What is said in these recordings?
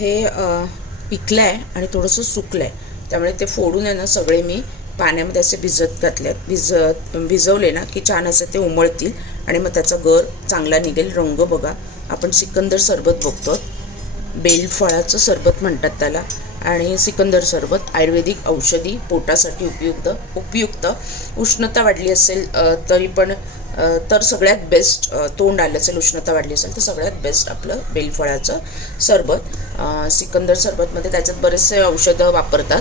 हे पिकलं आहे आणि थोडंसं सुकलं आहे त्यामुळे ते फोडून आहे ना सगळे मी पाण्यामध्ये असे भिजत घातले भिजत भिजवले ना की छान असे ते उमळतील आणि मग त्याचा गर चांगला निघेल. रंग बघा. आपण सिकंदर सरबत बघतो. बेलफळाचं सरबत म्हणतात त्याला. आणि सिकंदर सरबत आयुर्वेदिक औषधी पोटासाठी उपयुक्त उपयुक्त. उष्णता वाढली असेल तरी पण तर सगळ्यात बेस्ट तोंड आलं असेल उष्णता वाढली असेल तर सगळ्यात बेस्ट आपलं बेलफळाचं सरबत. सिकंदर सरबतमध्ये त्याच्यात बरेचसे औषधं वापरतात.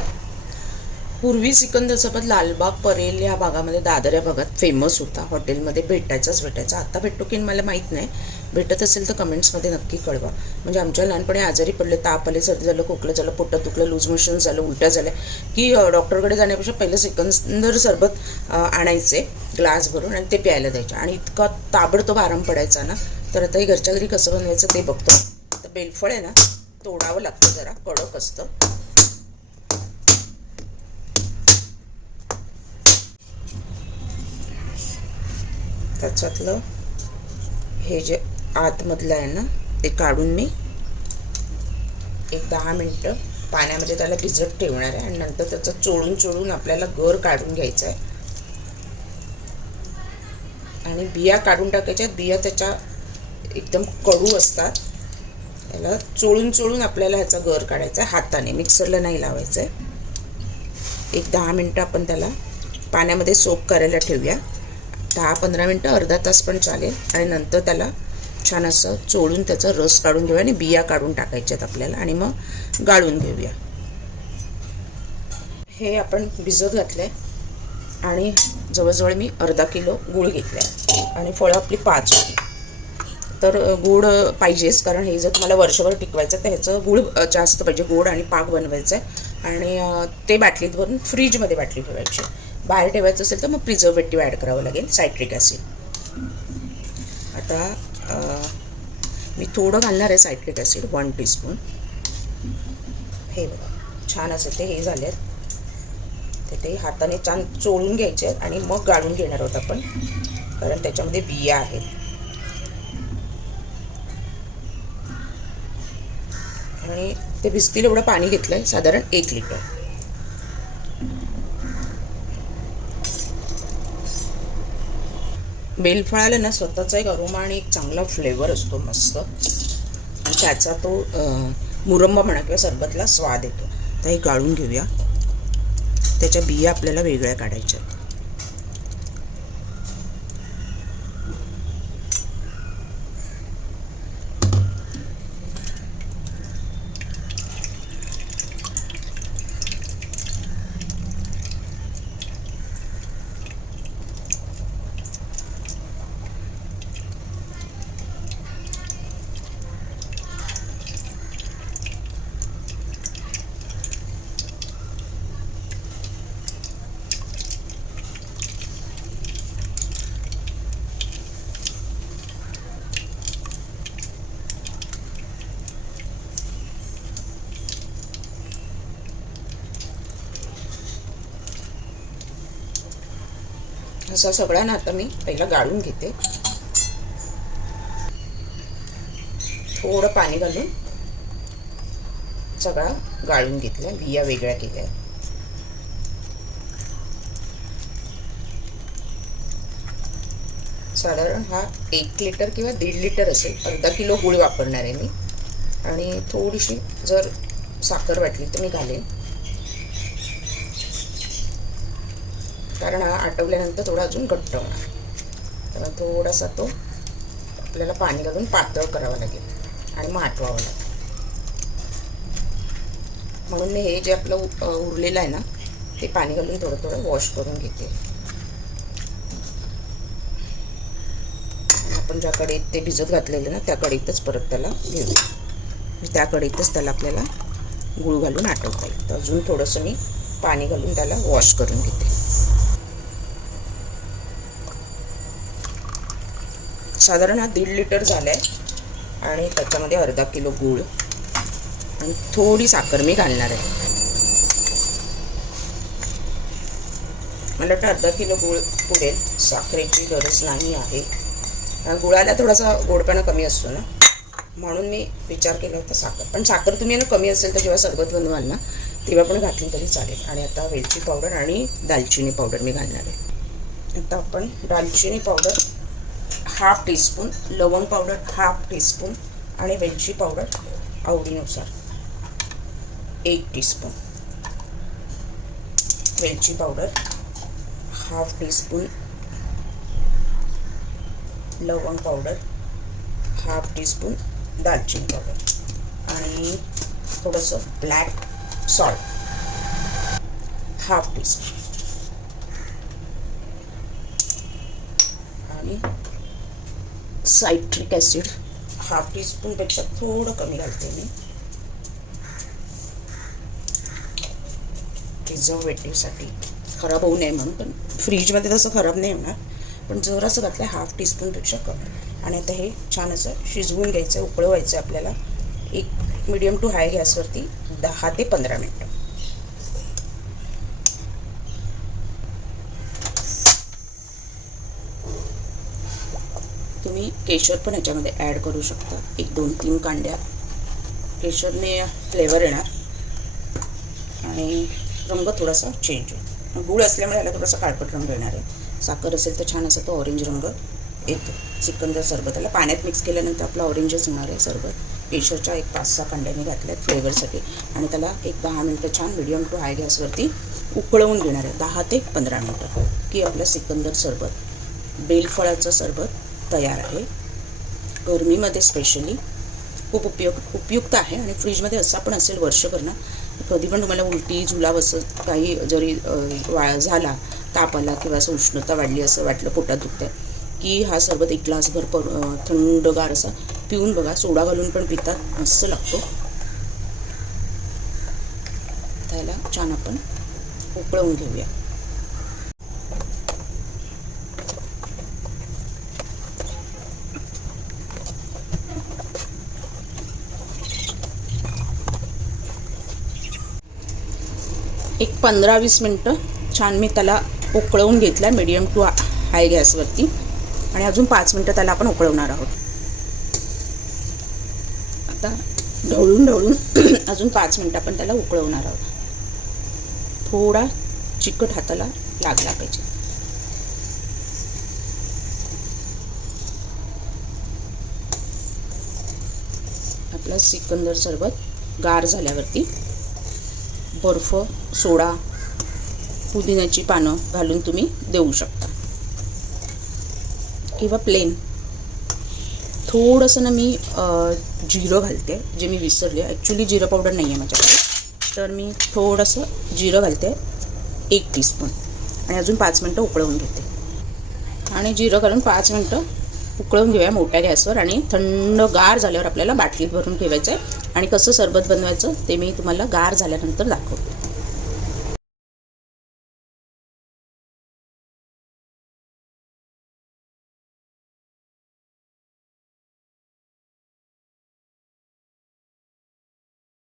पूर्वी सिकंदर सरबत लालबाग परेल या भागामध्ये दादर या भागात फेमस होता. हॉटेलमध्ये भेटायचाच भेटायचा. आता भेटतो की मला माहीत नाही. भेटत असेल तर कमेंट्समध्ये नक्की कळवा. म्हणजे आमच्या लहानपणी आजारी पडले ताप आले सर्दी झालं खोकलं झालं पोटात दुखलं लूज मोशन झालं उलट्या झाल्या. की डॉक्टरकडे जाण्यापेक्षा पहिलं सेकंदर सरबत आणायचे ग्लास भरून आणि ते प्यायला द्यायचे. आणि इतका ताबडतोब आराम पडायचा ना तर आता हे घरच्या घरी कसं बनवायचं ते बघतो. तर बेलफळ आहे ना तोडावं लागतं जरा कडक असतं. त्याच्यातलं हे जे आतमधलं आहे ना ते काढून मी एक दहा मिनटं पाण्यामध्ये त्याला भिजत ठेवणार आहे आणि नंतर त्याचं चोळून चोळून आपल्याला गर काढून घ्यायचा आहे. आणि बिया काढून टाकायच्या बिया त्याच्या एकदम कडू असतात. त्याला चोळून चोळून आपल्याला ह्याचा गर काढायचा आहे हाताने मिक्सरला नाही लावायचं आहे. एक दहा मिनटं आपण त्याला पाण्यामध्ये सोप करायला ठेवूया. दहा पंधरा मिनटं अर्धा तास पण चालेल. आणि नंतर त्याला छान असं चोळून त्याचा रस काढून घेऊया आणि बिया काढून टाकायच्यात आपल्याला. आणि मग गाळून घेऊया. हे आपण भिजत घातलं आहे आणि जवळजवळ मी अर्धा किलो गूळ घेतला आहे आणि फळं आपली पाच होती. तर गूळ पाहिजेच. कारण हे जर तुम्हाला वर्षभर टिकवायचं आहे तर ह्याचं गूळ जास्त पाहिजे. गोड आणि पाक बनवायचं आहे. आणि ते बाटलीत भरून फ्रीजमध्ये बाटली ठेवायची. बाहेर ठेवायचं असेल तर मग प्रिझर्वेटिव्ह ॲड करावं लागेल. Citric acid. आता मी थोडं घालणार आहे सायट्रिक ॲसिड वन टीस्पून हे बघा छान असे ते हे झाले आहेत ते ते हाताने छान चोळून घ्यायचे आहेत आणि मग गाळून घेणार आहोत आपण कारण त्याच्यामध्ये बिया आहेत. आणि ते भिजतील एवढं पाणी घेतलं आहे साधारण एक लिटर. बेलफळाला ना स्वतःचा एक अरोमा आणि एक चांगला फ्लेवर असतो मस्त. त्याचा तो मुरंबा म्हणा किंवा सरबतला स्वाद येतो. तर हे गाळून घेऊया. त्याच्या बिया आपल्याला वेगळ्या काढायच्या आहेत. असा सगळा आता मी पहिला गाळून घेते. थोडं पाणी घालून सगळा गाळून घेतल्या बिया वेगळ्या केल्या साधारण हा एक लिटर किंवा दीड लिटर असेल. अर्धा किलो गुळ वापरणार आहे मी. आणि थोडीशी जर साखर वाटली तर मी घालेन. कारण हा आटवल्यानंतर थोडा अजून घट्ट होणार. तर थोडासा तो आपल्याला पाणी घालून पातळ करावा लागेल आणि मग आटवावा लागेल. म्हणून मी हे जे आपलं उरलेलं आहे ना ते पाणी घालून थोडं थोडं वॉश करून घेते. आपण ज्या कढईत ते भिजत घातलेलं ना त्या कढईतच परत त्याला घेऊया त्या कढईतच त्याला आपल्याला गुळ घालून आटवता येईल. तर अजून थोडंसं मी पाणी घालून त्याला वॉश करून घेते. साधारण हा दीड लिटर झाला आहे आणि त्याच्यामध्ये अर्धा किलो गूळ आणि थोडी साखर मी घालणार आहे. मला वाटतं अर्धा किलो गूळ पुरेल. साखरेची गरज नाही आहे. कारण गुळाला थोडासा गोडपणा कमी असतो ना. म्हणून मी विचार केला होता साखर. पण साखर तुम्ही ना कमी असेल तर जेव्हा सरबत बनवाल ना तेव्हा पण घातली तरी चालेल. आणि आता वेलची पावडर आणि दालचिनी पावडर मी घालणार आहे. आता आपण दालचिनी पावडर हाफ टीस्पून लवंग पावडर हाफ टीस्पून आणि वेलची पावडर आवडीनुसार. एक टीस्पून वेलची पावडर हाफ टीस्पून लवंग पावडर हाफ टीस्पून दालचिनी पावडर आणि थोडंसं ब्लॅक सॉल्ट हाफ टीस्पून आणि सायट्रिक ॲसिड. हाफ टीस्पूनपेक्षा थोडं कमी घालते मी. प्रिझर्वेटिव्हसाठी खराब होऊ नये म्हणून पण फ्रीजमध्ये तसं खराब नाही होणार. पण जरासं घातलं हाफ टीस्पूनपेक्षा कमी. आणि आता हे छान असं शिजवून घ्यायचं उकळवायचं आपल्याला. एक मिडियम टू हाय गॅसवरती दहा ते पंधरा मिनटं. तुम्ही केशर पण याच्यामध्ये ॲड करू शकता. एक दोन तीन कांड्या. केशरने फ्लेवर येणार. आणि रंग थोडासा चेंज होईल. गूळ असल्यामुळे याला थोडासा काळपट रंग येणार आहे. साखर असेल तर छान असा तो ऑरेंज रंग येतो. सिकंदर सरबत त्याला पाण्यात मिक्स केल्यानंतर आपला ऑरेंजच होणार आहे सरबत. केशरच्या एक पाच सहा कांड्याने मी घातल्यात फ्लेवरसाठी आणि त्याला एक दहा मिनटं छान मिडियम टू हाय गॅसवरती उकळवून घेणार आहे. दहा ते पंधरा मिनटं. की आपलं सिकंदर सरबत बेलफळाचं सरबत तयार आहे. गरमीमध्ये स्पेशली खूप उपयोग उपयुक्त आहे आणि फ्रीजमध्ये असा पण असेल वर्षभर ना कधी पण तुम्हाला उलटी जुलाब असं काही जरी वा झाला ताप आला किंवा असं उष्णता वाढली असं वाटलं पोटात दुखतंय की हा सरबत एक ग्लासभर पर थंडगार असा पिऊन बघा सोडा घालून पण पितात मस्त लागतो. त्याला छान आपण उकळवून घेऊया. एक पंधरा वीस मिनटं छान मी त्याला उकळवून घेतला मीडियम टू हाय गॅसवरती आणि अजून पाच मिनटं त्याला आपण उकळवणार आहोत. आता ढवळून ढवळून अजून पाच मिनटं आपण त्याला उकळवणार आहोत. थोडा चिकट हाताला लागला पाहिजे. आपला सिकंदर सरबत गार झाल्यावरती बर्फ सोडा पुदिन्याची पानं घालून तुम्ही देऊ शकता. किंवा प्लेन थोडंसं ना मी जिरं घालते जे मी विसरले. ॲक्च्युली जिरं पावडर नाही आहे माझ्याकडे. तर मी थोडंसं जिरं घालते एक टीस्पून आणि अजून पाच मिनटं उकळवून घेते. आणि जिरं घालून पाच मिनटं उकळवून घेऊया मोठ्या गॅसवर. आणि थंड गार झाल्यावर आपल्याला बाटलीत भरून ठेवायचं आहे आणि कसं सरबत बनवायचं ते मी तुम्हाला गार झाल्यानंतर दाखवते.